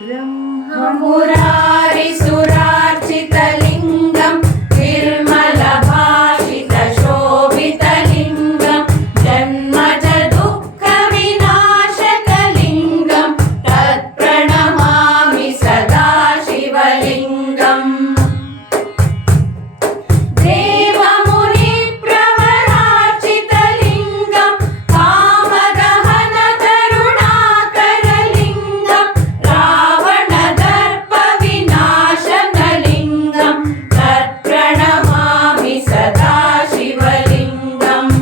ब्रह्ममुरारिसुरार्चितलिङ्गं निर्मलभाषितशोभितलिङ्गं जन्मज दुःखविनाशकलिङ्गं तत्प्रणमामि सदा शिवलिङ्गम् देवमुनिप्रवरार्चितलिङ्गं कामदहनकरुणाकरलिङ्गं रावणदर्पविनाशनलिङ्गं तत्प्रणमामि सदा शिवलिङ्गम्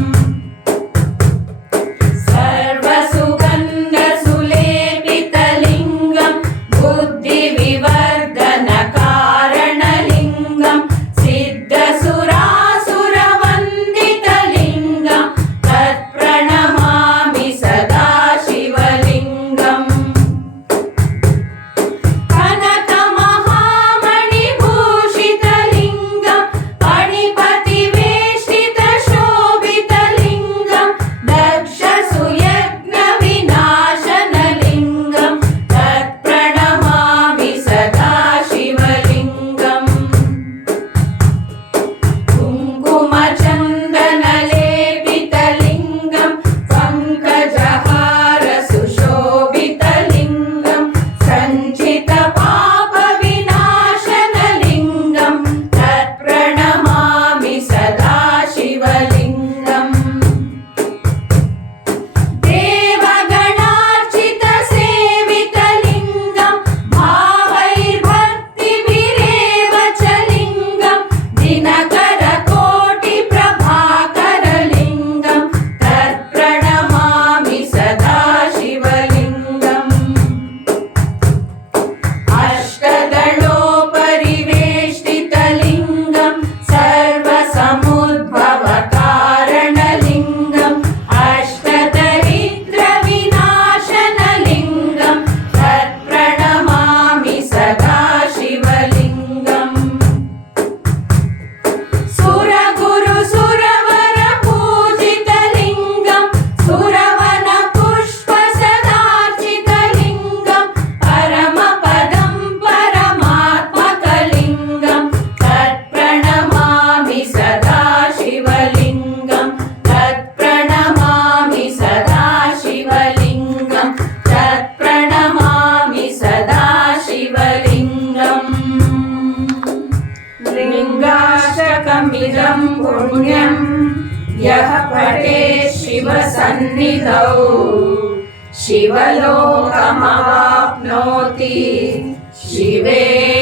सर्वसुगन्धसुलेपितलिङ्गं बुद्धिविवर्धनकारणलिङ्गं सिद्धसुरासुरवन्दितलिङ्गं तत्प्रणमामि सदा शिवलिङ्गम् कनकमहामणिभूषितलिङ्गं फणिपतिवेष्टितशोभितलिङ्गं दक्षसुयज्ञविनाशनलिङ्गं तत्प्रणमामि सदा शिवलिङ्गम् कुङ्कुमचन्दनलेपितलिङ्गं पङ्कजहारसुशोभितलिङ्गं सञ्चितपापविनाशनलिङ्गं तत्प्रणमामि सदा शिवलिङ्गम् देवगणार्चितसेवितलिङ्गं भावैर्भक्तिभिरेव च लिङ्गं दिनकरकोटिप्रभाकरलिङ्गं तत्प्रणमामि सदा शिवलिङ्गम् अष्टदलोपरिवेष्टितलिङ्गं सर्वसमुद्भवकारणलिङ्गम् अष्टदरिद्रविनाशनलिङ्गं तत्प्रणमामि सदा शिवलिङ्गम् सुरगुरुसुरवरपूजितलिङ्गं सुरवनपुष्पसदार्चितलिङ्गं परमपदं परमात्मकलिङ्गं तत्प्रणमामि सदा शिवलिङ्गं तत्प्रणमामि सदा शिवलिङ्गं तत्प्रणमामि सदा शिवलिङ्गम् लिङ्गाष्टकमिदं पुण्यं यः पठेत् शिवसन्निधौ शिवलोकमवाप्नोति शिवेन